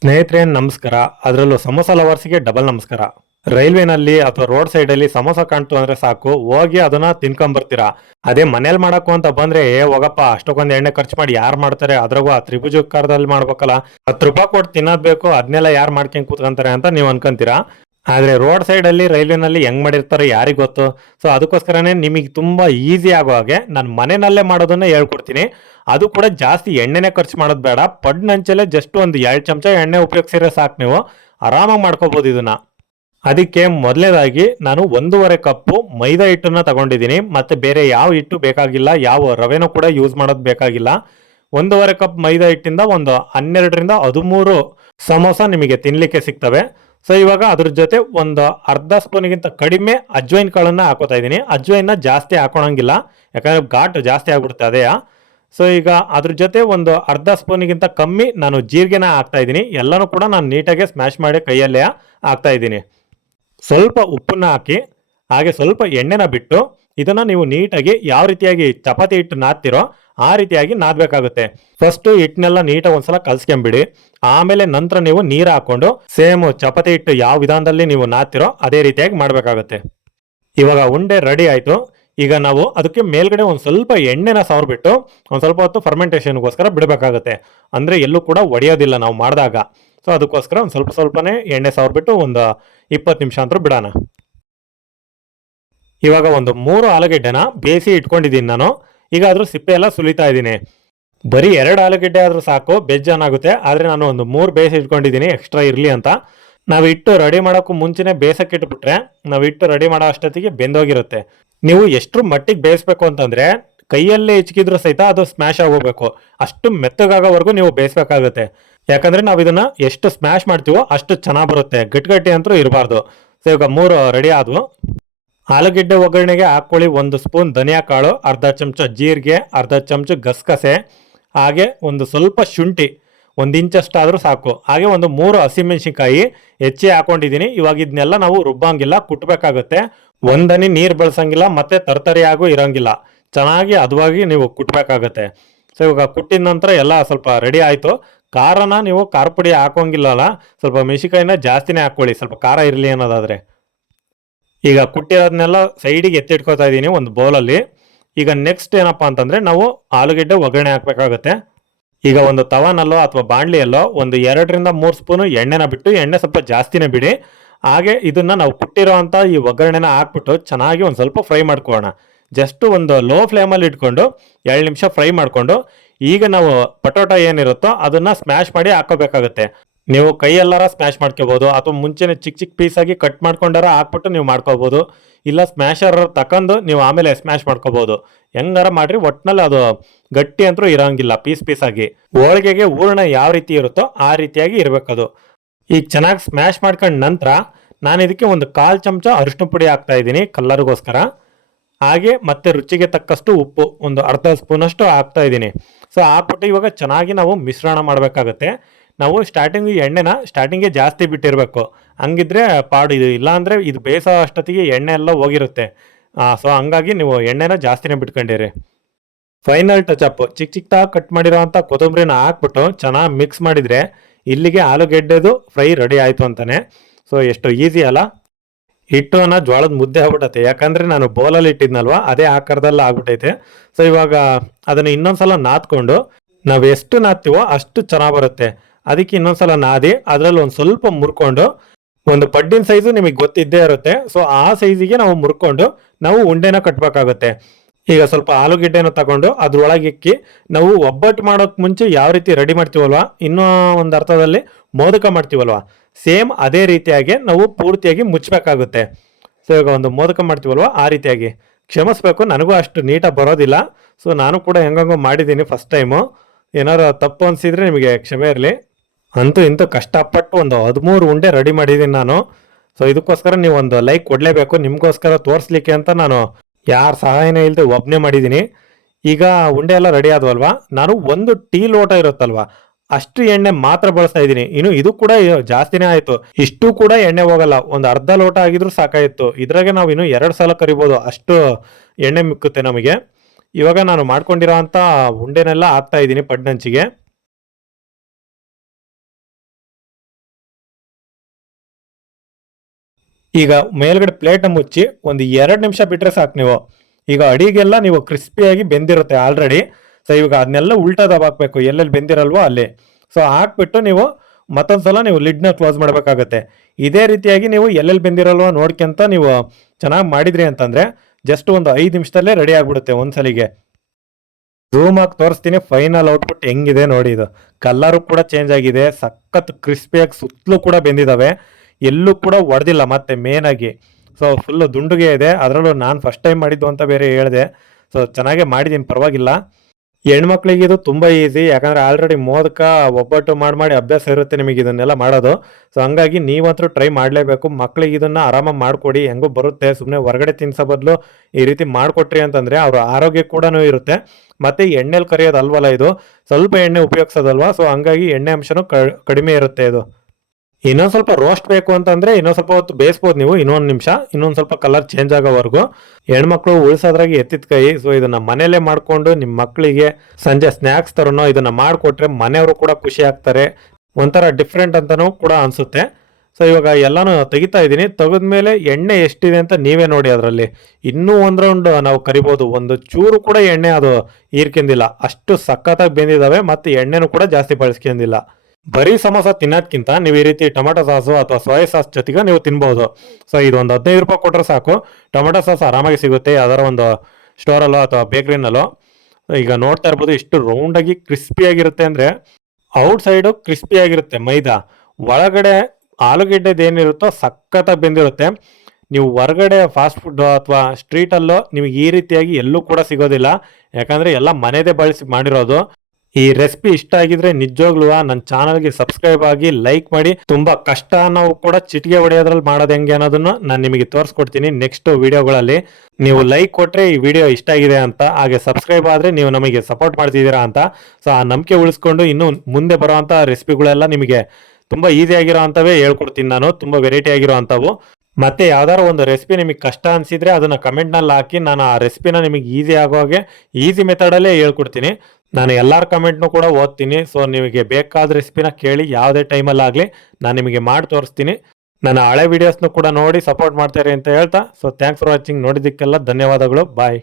ಸ್ನೇಹಿತರೆ, ನಮಸ್ಕಾರ. ಅದರಲ್ಲೂ ಸಮೋಸ ಲವರ್ಸ್ಗೆ ಡಬಲ್ ನಮಸ್ಕಾರ. ರೈಲ್ವೆನಲ್ಲಿ ಅಥವಾ ರೋಡ್ ಸೈಡ್ ಅಲ್ಲಿ ಸಮೋಸ ಕಾಣ್ತು ಅಂದ್ರೆ ಸಾಕು. ಹೋಗಿ ಅದನ್ನ ತಿನ್ಕೊಂಬರ್ತೀರಾ? ಅದೇ ಮನೇಲಿ ಮಾಡೋಕು ಅಂತ ಬಂದ್ರೆ ಹೋಗಪ್ಪ ಅಷ್ಟೊಂದು ಎಣ್ಣೆ ಖರ್ಚು ಮಾಡಿ ಯಾರು ಮಾಡ್ತಾರೆ? ಅದ್ರಾಗೂ ಆ ತ್ರಿಭುಜಕಾರದಲ್ಲಿ ಮಾಡ್ಬೇಕಲ್ಲ. ಹತ್ತು ರೂಪಾಯಿ ಕೊಟ್ಟು ತಿನ್ನೋದ್ ಬೇಕು ಅದನ್ನೆಲ್ಲ ಯಾರು ಮಾಡ್ಕೊಂಡ್ ಕೂತ್ಕೊಂತಾರೆ ಅಂತ ನೀವು ಅನ್ಕೊಂತೀರಾ? ಆದ್ರೆ ರೋಡ್ ಸೈಡಲ್ಲಿ ರೈಲ್ವೆನಲ್ಲಿ ಹೆಂಗೆ ಮಾಡಿರ್ತಾರೆ ಯಾರಿಗೆ ಗೊತ್ತು? ಸೊ ಅದಕ್ಕೋಸ್ಕರನೇ ನಿಮಗೆ ತುಂಬ ಈಸಿ ಆಗೋ ಹಾಗೆ ನಾನು ಮನೆಯಲ್ಲೇ ಮಾಡೋದನ್ನ ಹೇಳ್ಕೊಡ್ತೀನಿ. ಅದು ಕೂಡ ಜಾಸ್ತಿ ಎಣ್ಣೆನೇ ಖರ್ಚು ಮಾಡೋದು ಬೇಡ. ಪಡ್ನಂಚಲ್ಲೇ ಜಸ್ಟ್ ಒಂದು ಎರಡು ಚಮಚ ಎಣ್ಣೆ ಉಪಯೋಗಿಸಿದ್ರೆ ಸಾಕು ನೀವು. ಆರಾಮಾಗಿ ಮಾಡ್ಕೋಬೋದು ಇದನ್ನು. ಅದಕ್ಕೆ ಮೊದಲೇದಾಗಿ ನಾನು ಒಂದೂವರೆ ಕಪ್ಪು ಮೈದಾ ಹಿಟ್ಟನ್ನು ತಗೊಂಡಿದ್ದೀನಿ. ಮತ್ತು ಬೇರೆ ಯಾವ ಹಿಟ್ಟು ಬೇಕಾಗಿಲ್ಲ, ಯಾವ ರವೆನೂ ಕೂಡ ಯೂಸ್ ಮಾಡೋದು ಬೇಕಾಗಿಲ್ಲ. ಒಂದೂವರೆ ಕಪ್ ಮೈದಾ ಹಿಟ್ಟಿಂದ ಒಂದು ಹನ್ನೆರಡರಿಂದ ಹದಿಮೂರು ಸಮೋಸ ನಿಮಗೆ ತಿನ್ನಲಿಕ್ಕೆ ಸಿಗ್ತವೆ. ಸೊ ಇವಾಗ ಅದ್ರ ಜೊತೆ ಒಂದು ಅರ್ಧ ಸ್ಪೂನ್ಗಿಂತ ಕಡಿಮೆ ಅಜ್ವೈನ್ ಕಾಳನ್ನ ಹಾಕೋತಾ ಇದ್ದೀನಿ. ಅಜ್ವೈನ್ನ ಜಾಸ್ತಿ ಹಾಕೋಣಂಗಿಲ್ಲ ಯಾಕಂದ್ರೆ ಘಾಟ್ ಜಾಸ್ತಿ ಆಗ್ಬಿಡುತ್ತೆ ಅದೇ. ಸೊ ಈಗ ಅದ್ರ ಜೊತೆ ಒಂದು ಅರ್ಧ ಸ್ಪೂನಿಗಿಂತ ಕಮ್ಮಿ ನಾನು ಜೀರಿಗೆನ ಹಾಕ್ತಾ ಇದ್ದೀನಿ. ಎಲ್ಲನೂ ಕೂಡ ನಾನು ನೀಟಾಗಿ ಸ್ಮ್ಯಾಶ್ ಮಾಡಿ ಕೈಯಲ್ಲೇ ಹಾಕ್ತಾ ಇದ್ದೀನಿ. ಸ್ವಲ್ಪ ಉಪ್ಪನ್ನ ಹಾಕಿ, ಹಾಗೆ ಸ್ವಲ್ಪ ಎಣ್ಣೆನ ಬಿಟ್ಟು ಇದನ್ನ ನೀವು ನೀಟಾಗಿ ಯಾವ ರೀತಿಯಾಗಿ ಚಪಾತಿ ಹಿಟ್ಟು ನಾದ್ತಿರೋ ಆ ರೀತಿಯಾಗಿ ನಾದಬೇಕಾಗುತ್ತೆ. ಫಸ್ಟ್ ಹಿಟ್ಟನ್ನೆಲ್ಲ ನೀಟಾಗಿ ಒಂದ್ಸಲ ಕಲ್ಸ್ಕೊಂಬಿಡಿ. ಆಮೇಲೆ ನಂತರ ನೀವು ನೀರು ಹಾಕೊಂಡು ಸೇಮ್ ಚಪಾತಿ ಹಿಟ್ಟು ಯಾವ ವಿಧಾನದಲ್ಲಿ ನೀವು ನಾದ್ತಿರೋ ಅದೇ ರೀತಿಯಾಗಿ ಮಾಡಬೇಕಾಗುತ್ತೆ. ಇವಾಗ ಉಂಡೆ ರೆಡಿ ಆಯ್ತು. ಈಗ ನಾವು ಅದಕ್ಕೆ ಮೇಲ್ಗಡೆ ಒಂದು ಸ್ವಲ್ಪ ಎಣ್ಣೆನ ಸವರ್ಬಿಟ್ಟು, ಒಂದು ಸ್ವಲ್ಪ ಹೊತ್ತು ಫರ್ಮೆಂಟೇಷನ್ಗೋಸ್ಕರ ಬಿಡಬೇಕಾಗುತ್ತೆ. ಅಂದರೆ ಎಲ್ಲೂ ಕೂಡ ಒಡೆಯೋದಿಲ್ಲ ನಾವು ಮಾಡಿದಾಗ. ಸೊ ಅದಕ್ಕೋಸ್ಕರ ಒಂದು ಸ್ವಲ್ಪ ಸ್ವಲ್ಪನೇ ಎಣ್ಣೆ ಸವರ್ಬಿಟ್ಟು ಒಂದು ಇಪ್ಪತ್ತು ನಿಮಿಷ ಅಂತೂ ಬಿಡೋಣ. ಇವಾಗ ಒಂದು ಮೂರು ಆಲೂಗೆಡ್ಡೆನ ಬೇಯಿಸಿ ಇಟ್ಕೊಂಡಿದ್ದೀನಿ ನಾನು. ಈಗ ಸಿಪ್ಪೆ ಎಲ್ಲ ಸುಲಿತಾ ಇದ್ದೀನಿ. ಬರೀ ಎರಡು ಆಲೂಗಡ್ಡೆ ಆದರೂ ಸಾಕು ಬೆಜ್ಜಾನಾಗುತ್ತೆ ಆದರೆ ನಾನು ಒಂದು ಮೂರು ಬೇಸ ಇಟ್ಕೊಂಡಿದ್ದೀನಿ, ಎಕ್ಸ್ಟ್ರಾ ಇರಲಿ ಅಂತ. ನಾವು ಇಟ್ಟು ರೆಡಿ ಮಾಡೋಕ್ಕೂ ಮುಂಚೆನೇ ಬೇಸಕ್ಕೆ ಇಟ್ಬಿಟ್ರೆ, ನಾವು ಇಟ್ಟು ರೆಡಿ ಮಾಡೋ ಅಷ್ಟೊತ್ತಿಗೆ ಬೆಂದೋಗಿರುತ್ತೆ. ನೀವು ಎಷ್ಟು ಮಟ್ಟಿಗೆ ಬೇಯಿಸ್ಬೇಕು ಅಂತಂದರೆ, ಕೈಯಲ್ಲೇ ಹೆಚ್ಚಿಗಿದ್ರೂ ಸಹಿತ ಅದು ಸ್ಮ್ಯಾಶ್ ಆಗೋಗ್ಬೇಕು. ಅಷ್ಟು ಮೆತ್ತಗಾಗೋವರೆಗೂ ನೀವು ಬೇಯಿಸ್ಬೇಕಾಗುತ್ತೆ. ಯಾಕಂದರೆ ನಾವು ಇದನ್ನು ಎಷ್ಟು ಸ್ಮ್ಯಾಶ್ ಮಾಡ್ತೀವೋ ಅಷ್ಟು ಚೆನ್ನಾಗಿ ಬರುತ್ತೆ. ಗಟ್ಟಿಗಟ್ಟಿ ಅಂತೂ ಇರಬಾರ್ದು. ಸೊ ಇವಾಗ ಮೂರು ರೆಡಿ ಆದವು. ಆಲೂಗೆಡ್ಡೆ ಒಗ್ಗರಣೆಗೆ ಹಾಕೊಳ್ಳಿ ಒಂದು ಸ್ಪೂನ್ ಧನಿಯಾ ಕಾಳು, ಅರ್ಧ ಚಮಚ ಜೀರಿಗೆ, ಅರ್ಧ ಚಮಚ ಗಸಗಸೆ, ಹಾಗೆ ಒಂದು ಸ್ವಲ್ಪ ಶುಂಠಿ, ಒಂದು ಇಂಚಷ್ಟಾದರೂ ಸಾಕು. ಹಾಗೆ ಒಂದು ಮೂರು ಹಸಿಮೆಣಸಿನ್ಕಾಯಿ ಹೆಚ್ಚಿ ಹಾಕೊಂಡಿದ್ದೀನಿ. ಇವಾಗ ಇದನ್ನೆಲ್ಲ ನಾವು ರುಬ್ಬಂಗಿಲ್ಲ ಕುಟ್ಟಬೇಕಾಗುತ್ತೆ ಒಂದನಿ ನೀರು ಬಳಸಂಗಿಲ್ಲ, ಮತ್ತು ತರ್ತರಿಯಾಗೂ ಇರೋಂಗಿಲ್ಲ. ಚೆನ್ನಾಗಿ ಹದವಾಗಿ ನೀವು ಕುಟ್ಬೇಕಾಗತ್ತೆ. ಸೊ ಇವಾಗ ಕುಟ್ಟಿದ ನಂತರ ಎಲ್ಲ ಸ್ವಲ್ಪ ರೆಡಿ ಆಯಿತು. ಖಾರನ ನೀವು ಖಾರ ಪುಡಿ ಹಾಕೋಂಗಿಲ್ಲಲ್ಲ, ಸ್ವಲ್ಪ ಮೆಣಸಿಕಾಯಿನ ಜಾಸ್ತಿನೇ ಹಾಕ್ಕೊಳ್ಳಿ. ಸ್ವಲ್ಪ ಖಾರ ಇರಲಿ ಅನ್ನೋದಾದ್ರೆ. ಈಗ ಕುಟ್ಟಿರೋದನ್ನೆಲ್ಲ ಸೈಡಿಗೆ ಎತ್ತಿಟ್ಕೋತಾ ಇದ್ದೀನಿ ಒಂದು ಬೌಲಲ್ಲಿ ಈಗ ನೆಕ್ಸ್ಟ್ ಏನಪ್ಪ ಅಂತಂದರೆ ನಾವು ಆಲೂಗೆಡ್ಡೆ ಒಗ್ಗರಣೆ ಹಾಕಬೇಕಾಗತ್ತೆ. ಈಗ ಒಂದು ತವಾನಲ್ಲೋ ಅಥವಾ ಬಾಣಲಿಯಲ್ಲೋ ಒಂದು ಎರಡರಿಂದ ಮೂರು ಸ್ಪೂನು ಎಣ್ಣೆನ ಬಿಟ್ಟು, ಎಣ್ಣೆ ಸ್ವಲ್ಪ ಜಾಸ್ತಿನೇ ಬಿಡಿ. ಹಾಗೆ ಇದನ್ನು ನಾವು ಕುಟ್ಟಿರೋ ಅಂತ ಈ ಒಗ್ಗರಣೆನ ಹಾಕ್ಬಿಟ್ಟು ಚೆನ್ನಾಗಿ ಒಂದು ಸ್ವಲ್ಪ ಫ್ರೈ ಮಾಡ್ಕೊಳ್ಳೋಣ. ಜಸ್ಟ್ ಒಂದು ಲೋ ಫ್ಲೇಮಲ್ಲಿ ಇಟ್ಕೊಂಡು ಎರಡು ನಿಮಿಷ ಫ್ರೈ ಮಾಡಿಕೊಂಡು, ಈಗ ನಾವು ಪಟೋಟ ಏನಿರುತ್ತೋ ಅದನ್ನು ಸ್ಮ್ಯಾಶ್ ಮಾಡಿ ಹಾಕೋಬೇಕಾಗುತ್ತೆ ನೀವು ಕೈಯಲ್ಲಾರ ಸ್ಮ್ಯಾಶ್ ಮಾಡ್ಕೋಬೋದು, ಅಥವಾ ಮುಂಚೆನೆ ಚಿಕ್ಕ ಚಿಕ್ಕ ಪೀಸ್ ಆಗಿ ಕಟ್ ಮಾಡ್ಕೊಂಡಾರ ಹಾಕ್ಬಿಟ್ಟು ನೀವು ಮಾಡ್ಕೋಬಹುದು ಇಲ್ಲ ಸ್ಮ್ಯಾಶರ್ ತಕೊಂಡು ನೀವು ಆಮೇಲೆ ಸ್ಮ್ಯಾಶ್ ಮಾಡ್ಕೋಬೋದು. ಹೆಂಗಾರ ಮಾಡ್ರಿ ಒಟ್ಟಿನಲ್ಲಿ ಅದು ಗಟ್ಟಿ ಅಂತೂ ಇರೋಂಗಿಲ್ಲ ಪೀಸ್ ಪೀಸ್ ಆಗಿ. ಹೋಳಿಗೆಗೆ ಹೂರ್ಣ ಯಾವ ರೀತಿ ಇರುತ್ತೋ ಆ ರೀತಿಯಾಗಿ ಇರಬೇಕದು. ಈಗ ಚೆನ್ನಾಗಿ ಸ್ಮ್ಯಾಶ್ ಮಾಡ್ಕೊಂಡ ನಂತರ ನಾನು ಇದಕ್ಕೆ ಒಂದು ಕಾಲು ಚಮಚ ಅರಿಶಿನ ಪುಡಿ ಹಾಕ್ತಾ ಇದ್ದೀನಿ ಕಲ್ಲರ್ಗೋಸ್ಕರ. ಹಾಗೆ ಮತ್ತೆ ರುಚಿಗೆ ತಕ್ಕಷ್ಟು ಉಪ್ಪು, ಒಂದು ಅರ್ಧ ಸ್ಪೂನಷ್ಟು ಹಾಕ್ತಾ ಇದ್ದೀನಿ. ಸೊ ಹಾಕ್ಬಿಟ್ಟು ಇವಾಗ ಚೆನ್ನಾಗಿ ನಾವು ಮಿಶ್ರಣ ಮಾಡಬೇಕಾಗತ್ತೆ. ನಾವು ಸ್ಟಾರ್ಟಿಂಗ್ ಎಣ್ಣೆನ ಸ್ಟಾರ್ಟಿಂಗೇ ಜಾಸ್ತಿ ಬಿಟ್ಟಿರಬೇಕು. ಹಂಗಿದ್ರೆ ಪಾಡು, ಇದು ಇಲ್ಲಾಂದರೆ ಇದು ಬೇಯಿಸೋ ಅಷ್ಟೊತ್ತಿಗೆ ಎಣ್ಣೆ ಎಲ್ಲ ಹೋಗಿರುತ್ತೆ. ಸೊ ಹಂಗಾಗಿ ನೀವು ಎಣ್ಣೆನ ಜಾಸ್ತಿನೇ ಬಿಟ್ಕೊಂಡಿರಿ. ಫೈನಲ್ ಟಚ್ ಅಪ್ ಚಿಕ್ಕ ಚಿಕ್ಕದಾಗಿ ಕಟ್ ಮಾಡಿರೋವಂಥ ಕೊತ್ತಂಬರಿನ ಹಾಕ್ಬಿಟ್ಟು ಚೆನ್ನಾಗಿ ಮಿಕ್ಸ್ ಮಾಡಿದರೆ ಇಲ್ಲಿಗೆ ಆಲೂಗೆಡ್ಡೆದು ಫ್ರೈ ರೆಡಿ ಆಯಿತು ಅಂತಾನೆ. ಸೊ ಎಷ್ಟು ಈಸಿ ಅಲ್ಲ? ಹಿಟ್ಟು ಅನ್ನೋ ಜೋಳದ ಮುದ್ದೆ ಆಗ್ಬಿಟ್ಟೈತೆ ಯಾಕಂದರೆ ನಾನು ಬೌಲಲ್ಲಿ ಇಟ್ಟಿದ್ನಲ್ವ, ಅದೇ ಆಕಾರದಲ್ಲಿ ಆಗ್ಬಿಟ್ಟೈತೆ ಸೊ ಇವಾಗ ಅದನ್ನ ಇನ್ನೊಂದ್ಸಲ ನಾದ್ಕೊಂಡು ನಾವು ಎಷ್ಟು ನಾದ್ತೀವೋ ಅಷ್ಟು ಚೆನ್ನಾಗಿ ಬರುತ್ತೆ. ಅದಕ್ಕೆ ಇನ್ನೊಂದ್ಸಲ ನಾದಿ, ಅದರಲ್ಲಿ ಒಂದು ಸ್ವಲ್ಪ ಮುರ್ಕೊಂಡು ಒಂದು ಪಡ್ಡಿನ ಸೈಜು ನಿಮಗೆ ಗೊತ್ತಿದ್ದೇ ಇರುತ್ತೆ. ಸೊ ಆ ಸೈಜಿಗೆ ನಾವು ಮುರ್ಕೊಂಡು ನಾವು ಉಂಡೆನ ಕಟ್ಟಬೇಕಾಗುತ್ತೆ ಈಗ ಸ್ವಲ್ಪ ಆಲೂಗಡ್ಡೆನ ತಗೊಂಡು ಅದ್ರೊಳಗೆ ಇಕ್ಕಿ, ನಾವು ಒಬ್ಬಟ್ಟು ಮಾಡೋಕ್ ಮುಂಚೆ ಯಾವ ರೀತಿ ರೆಡಿ ಮಾಡ್ತೀವಲ್ವಾ? ಇನ್ನೂ ಒಂದು ಅರ್ಥದಲ್ಲಿ ಮೋದಕ ಮಾಡ್ತೀವಲ್ವಾ? ಸೇಮ್ ಅದೇ ರೀತಿಯಾಗಿ ನಾವು ಪೂರ್ತಿಯಾಗಿ ಮುಚ್ಚಬೇಕಾಗುತ್ತೆ. ಸೊ ಇವಾಗ ಒಂದು ಮೋದಕ ಮಾಡ್ತೀವಲ್ವಾ? ಆ ರೀತಿಯಾಗಿ. ಕ್ಷಮಿಸ್ಬೇಕು, ನನಗೂ ಅಷ್ಟು ನೀಟಾಗಿ ಬರೋದಿಲ್ಲ. ಸೊ ನಾನು ಕೂಡ ಹೆಂಗಂಗೋ ಮಾಡಿದ್ದೀನಿ ಫಸ್ಟ್ ಟೈಮು ಏನಾರು ತಪ್ಪು ಅನ್ಸಿದ್ರೆ ನಿಮಗೆ ಕ್ಷಮೆ ಇರಲಿ. ಅಂತೂ ಇಂತೂ ಕಷ್ಟಪಟ್ಟು ಒಂದು ಹದಿಮೂರು ಉಂಡೆ ರೆಡಿ ಮಾಡಿದ್ದೀನಿ ನಾನು. ಸೊ ಇದಕ್ಕೋಸ್ಕರ ನೀವು ಒಂದು ಲೈಕ್ ಕೊಡಲೇಬೇಕು. ನಿಮಗೋಸ್ಕರ ತೋರಿಸ್ಲಿಕ್ಕೆ ಅಂತ ನಾನು ಯಾರ ಸಹಾಯನೇ ಇಲ್ಲದೆ ಒಬ್ಬನೇ ಮಾಡಿದ್ದೀನಿ. ಈಗ ಉಂಡೆ ಎಲ್ಲ ರೆಡಿ ಆದವಲ್ವಾ? ನಾನು ಒಂದು ಟೀ ಲೋಟ ಇರುತ್ತಲ್ವಾ? ಅಷ್ಟು ಎಣ್ಣೆ ಮಾತ್ರ ಬಳಸ್ತಾ ಇದ್ದೀನಿ. ಇನ್ನು ಇದು ಕೂಡ ಜಾಸ್ತಿನೇ ಆಯಿತು. ಇಷ್ಟು ಕೂಡ ಎಣ್ಣೆ ಹೋಗಲ್ಲ. ಒಂದು ಅರ್ಧ ಲೋಟ ಆಗಿದ್ರೂ ಸಾಕಾಯಿತು. ಇದ್ರಾಗೆ ನಾವು ಇನ್ನು ಎರಡು ಸಲ ಕರಿಬೋದು. ಅಷ್ಟು ಎಣ್ಣೆ ಮಿಕ್ಕುತ್ತೆ ನಮಗೆ. ಇವಾಗ ನಾನು ಮಾಡ್ಕೊಂಡಿರೋ ಅಂತ ಉಂಡೆನೆಲ್ಲ ಹಾಕ್ತಾ ಇದ್ದೀನಿ ಪಡ್ನಂಚಿಗೆ ಈಗ ಮೇಲ್ಗಡೆ ಪ್ಲೇಟ್ ಮುಚ್ಚಿ ಒಂದು ಎರಡು ನಿಮಿಷ ಬಿಟ್ರೆ ಸಾಕು ನೀವು. ಈಗ ಅಡಿಗೆಲ್ಲ ನೀವು ಕ್ರಿಸ್ಪಿಯಾಗಿ ಬೆಂದಿರುತ್ತೆ ಆಲ್ರೆಡಿ ಸೊ ಇವಾಗ ಅದನ್ನೆಲ್ಲ ಉಲ್ಟಾ ಹಾಕ್ಬೇಕು. ಎಲ್ಲೆಲ್ಲಿ ಬೆಂದಿರಲ್ವೋ ಅಲ್ಲಿ. ಸೊ ಹಾಕ್ಬಿಟ್ಟು ನೀವು ಮತ್ತೊಂದ್ಸಲ ನೀವು ಲಿಡ್ನ ಕ್ಲೋಸ್ ಮಾಡಬೇಕಾಗತ್ತೆ. ಇದೇ ರೀತಿಯಾಗಿ ನೀವು ಎಲ್ಲೆಲ್ಲಿ ಬೆಂದಿರಲ್ವ ನೋಡ್ಕೊಂತ ನೀವು ಚೆನ್ನಾಗಿ ಮಾಡಿದ್ರಿ ಅಂತಂದ್ರೆ ಜಸ್ಟ್ ಒಂದು ಐದು ನಿಮಿಷದಲ್ಲೇ ರೆಡಿ ಆಗ್ಬಿಡುತ್ತೆ ಒಂದ್ಸಲಿಗೆ. ರೂಮ್ ಆಗಿ ತೋರಿಸ್ತೀನಿ. ಫೈನಲ್ ಔಟ್ಪುಟ್ ಹೆಂಗಿದೆ ನೋಡಿ ಇದು. ಕಲ್ಲರು ಕೂಡ ಚೇಂಜ್ ಆಗಿದೆ. ಸಖತ್ ಕ್ರಿಸ್ಪಿಯಾಗಿ ಸುತ್ತಲೂ ಕೂಡ ಬೆಂದಿದಾವೆ. ಎಲ್ಲೂ ಕೂಡ ಒಡೆದಿಲ್ಲ ಮತ್ತೆ ಮೇನ್ ಆಗಿ. ಸೊ ಫುಲ್ ದುಂಡುಗೆ ಇದೆ. ಅದರಲ್ಲೂ ನಾನು ಫಸ್ಟ್ ಟೈಮ್ ಮಾಡಿದ್ದು ಅಂತ ಬೇರೆ ಹೇಳಿದೆ. ಸೊ ಚೆನ್ನಾಗೇ ಮಾಡಿದ್ದೀನಿ ಪರವಾಗಿಲ್ಲ. ಹೆಣ್ಮಕ್ಳಿಗೆ ಇದು ತುಂಬ ಈಸಿ ಯಾಕಂದ್ರೆ ಆಲ್ರೆಡಿ ಮೋದಕ, ಒಬ್ಬಟ್ಟು ಮಾಡಿ ಮಾಡಿ ಅಭ್ಯಾಸ ಇರುತ್ತೆ ನಿಮಗೆ ಇದನ್ನೆಲ್ಲ ಮಾಡೋದು. ಸೊ ಹಂಗಾಗಿ ನೀವಂತೂ ಟ್ರೈ ಮಾಡಲೇಬೇಕು. ಮಕ್ಳಿಗೆ ಇದನ್ನ ಆರಾಮಾಗಿ ಮಾಡಿಕೊಡಿ. ಹೆಂಗೂ ಬರುತ್ತೆ. ಸುಮ್ಮನೆ ಹೊರಗಡೆ ತಿನ್ಸೋ ಬದಲು ಈ ರೀತಿ ಮಾಡಿಕೊಟ್ರಿ ಅಂತಂದ್ರೆ ಅವರ ಆರೋಗ್ಯ ಕೂಡ ಇರುತ್ತೆ. ಮತ್ತೆ ಎಣ್ಣೆಲಿ ಕರಿಯೋದು ಅಲ್ವಲ್ಲ ಇದು? ಸ್ವಲ್ಪ ಎಣ್ಣೆ ಉಪಯೋಗಿಸೋದಲ್ವಾ? ಸೊ ಹಂಗಾಗಿ ಎಣ್ಣೆ ಅಂಶನೂ ಕಡಿಮೆ ಇರುತ್ತೆ ಇದು. ಇನ್ನೊಂದ್ ಸ್ವಲ್ಪ ರೋಸ್ಟ್ ಬೇಕು ಅಂತಂದ್ರೆ ಇನ್ನೊಂದು ಸ್ವಲ್ಪ ಹೊತ್ತು ಬೇಯಿಸ್ಬೋದು ನೀವು, ಇನ್ನೊಂದು ನಿಮಿಷ. ಇನ್ನೊಂದು ಸ್ವಲ್ಪ ಕಲರ್ ಚೇಂಜ್ ಆಗೋವರೆಗೂ ಹೆಣ್ಮಕ್ಳು ಉಳಿಸೋದ್ರಾಗ ಎತ್ತಿದ ಕೈ. ಸೊ ಇದನ್ನ ಮನೇಲೆ ಮಾಡ್ಕೊಂಡು ನಿಮ್ಮ ಮಕ್ಕಳಿಗೆ ಸಂಜೆ ಸ್ನ್ಯಾಕ್ಸ್ ತರನೋ, ಇದನ್ನ ಮಾಡಿಕೊಟ್ರೆ ಮನೆಯವರು ಕೂಡ ಖುಷಿ ಆಗ್ತಾರೆ. ಒಂಥರ ಡಿಫ್ರೆಂಟ್ ಅಂತಲೂ ಕೂಡ ಅನ್ಸುತ್ತೆ. ಸೊ ಇವಾಗ ಎಲ್ಲಾನು ತೆಗಿತಾ ಇದ್ದೀನಿ. ತೆಗೆದ್ಮೇಲೆ ಎಣ್ಣೆ ಎಷ್ಟಿದೆ ಅಂತ ನೀವೇ ನೋಡಿ ಅದರಲ್ಲಿ. ಇನ್ನೂ ಒಂದು ರೌಂಡ್ ನಾವು ಕರಿಬೋದು. ಒಂದು ಚೂರು ಕೂಡ ಎಣ್ಣೆ ಅದು ಹೀರ್ಕೊಂಡಿಲ್ಲ. ಅಷ್ಟು ಸಖತ್ತಾಗಿ ಬೆಂದಿದ್ದಾವೆ ಮತ್ತೆ ಎಣ್ಣೆನೂ ಕೂಡ ಜಾಸ್ತಿ ಬಳಸ್ಕೊಂಡಿಲ್ಲ. ಬರೀ ಸಮೋಸ ತಿನ್ನೋದ್ಕಿಂತ ನೀವು ಈ ರೀತಿ ಟೊಮೆಟೊ ಸಾಸು ಅಥವಾ ಸೋಯಾ ಸಾಸ್ ಜೊತೆಗೆ ನೀವು ತಿನ್ಬೋದು. ಸೊ ಇದು ಒಂದು ಹದಿನೈದು ರೂಪಾಯಿ ಕೊಟ್ಟರೆ ಸಾಕು. ಟೊಮೆಟೊ ಸಾಸ್ ಆರಾಮಾಗಿ ಸಿಗುತ್ತೆ. ಯಾವ್ದಾರ ಒಂದು ಸ್ಟೋರಲ್ಲೋ ಅಥವಾ ಬೇಕ್ರಿನಲ್ಲೋ. ಈಗ ನೋಡ್ತಾ ಇರ್ಬೋದು, ಇಷ್ಟು ರೌಂಡಾಗಿ ಕ್ರಿಸ್ಪಿಯಾಗಿರುತ್ತೆ ಅಂದರೆ ಔಟ್ ಸೈಡು ಕ್ರಿಸ್ಪಿಯಾಗಿರುತ್ತೆ ಮೈದಾ. ಒಳಗಡೆ ಆಲೂಗೆಡ್ಡೆದು ಏನಿರುತ್ತೋ ಸಖತ್ತಾಗಿ ಬೆಂದಿರುತ್ತೆ. ನೀವು ಹೊರಗಡೆ ಫಾಸ್ಟ್ ಫುಡ್ ಅಥವಾ ಸ್ಟ್ರೀಟಲ್ಲೋ ನಿಮಗೆ ಈ ರೀತಿಯಾಗಿ ಎಲ್ಲೂ ಕೂಡ ಸಿಗೋದಿಲ್ಲ. ಯಾಕಂದರೆ ಎಲ್ಲ ಮನೆದೇ ಬಳಸಿ ಮಾಡಿರೋದು. ಈ ರೆಸಿಪಿ ಇಷ್ಟ ಆಗಿದ್ರೆ ನಿಜವಾಗ್ಲೂ ನನ್ನ ಚಾನಲ್ಗೆ ಸಬ್ಸ್ಕ್ರೈಬ್ ಆಗಿ ಲೈಕ್ ಮಾಡಿ. ತುಂಬಾ ಕಷ್ಟ ನಾವು ಕೂಡ ಚಿಟಿಕೆ ಹೊಡೆಯೋದ್ರಲ್ಲಿ ಮಾಡೋದು ಹೆಂಗೆ ಅನ್ನೋದನ್ನ ನಾನು ನಿಮಗೆ ತೋರಿಸ್ಕೊಡ್ತೀನಿ ನೆಕ್ಸ್ಟ್ ವಿಡಿಯೋಗಳಲ್ಲಿ. ನೀವು ಲೈಕ್ ಕೊಟ್ಟರೆ ಈ ವಿಡಿಯೋ ಇಷ್ಟ ಆಗಿದೆ ಅಂತ, ಹಾಗೆ ಸಬ್ಸ್ಕ್ರೈಬ್ ಆದ್ರೆ ನೀವು ನಮಗೆ ಸಪೋರ್ಟ್ ಮಾಡ್ತಿದ್ದೀರಾ ಅಂತ. ಸೊ ಆ ನಂಬಿಕೆ ಉಳಿಸ್ಕೊಂಡು ಇನ್ನು ಮುಂದೆ ಬರುವಂತ ರೆಸಿಪಿಗಳೆಲ್ಲ ನಿಮಗೆ ತುಂಬಾ ಈಸಿ ಆಗಿರೋ ಅಂಥವೇ ಹೇಳ್ಕೊಡ್ತೀನಿ ನಾನು, ತುಂಬಾ ವೆರೈಟಿ ಆಗಿರೋ ಅಂತವು. ಮತ್ತೆ ಯಾವ್ದಾರ ಒಂದು ರೆಸಿಪಿ ನಿಮಗೆ ಕಷ್ಟ ಅನ್ಸಿದ್ರೆ ಅದನ್ನ ಕಮೆಂಟ್ನಲ್ಲಿ ಹಾಕಿ ನಾನು ಆ ರೆಸಿಪಿನ ನಿಮಗೆ ಈಸಿ ಆಗೋ ಹಾಗೆ ಈಸಿ ಮೆಥಡಲ್ಲೇ ಹೇಳ್ಕೊಡ್ತೀನಿ. ನಾನು ಎಲ್ಲರ ಕಮೆಂಟ್ನು ಕೂಡ ಓದ್ತೀನಿ. ಸೊ ನಿಮಗೆ ಬೇಕಾದ ರೆಸಿಪಿನ ಕೇಳಿ ಯಾವುದೇ ಟೈಮಲ್ಲಿ ಆಗಲಿ ನಾನು ನಿಮಗೆ ಮಾಡಿ ತೋರಿಸ್ತೀನಿ. ನನ್ನ ಹಳೆ ವಿಡಿಯೋಸ್ನು ಕೂಡ ನೋಡಿ ಸಪೋರ್ಟ್ ಮಾಡ್ತಾರೆ ಅಂತ ಹೇಳ್ತಾ. ಸೊ ಥ್ಯಾಂಕ್ಸ್ ಫಾರ್ ವಾಚಿಂಗ್ ನೋಡಿದ್ದಕ್ಕೆಲ್ಲ ಧನ್ಯವಾದಗಳು. ಬಾಯ್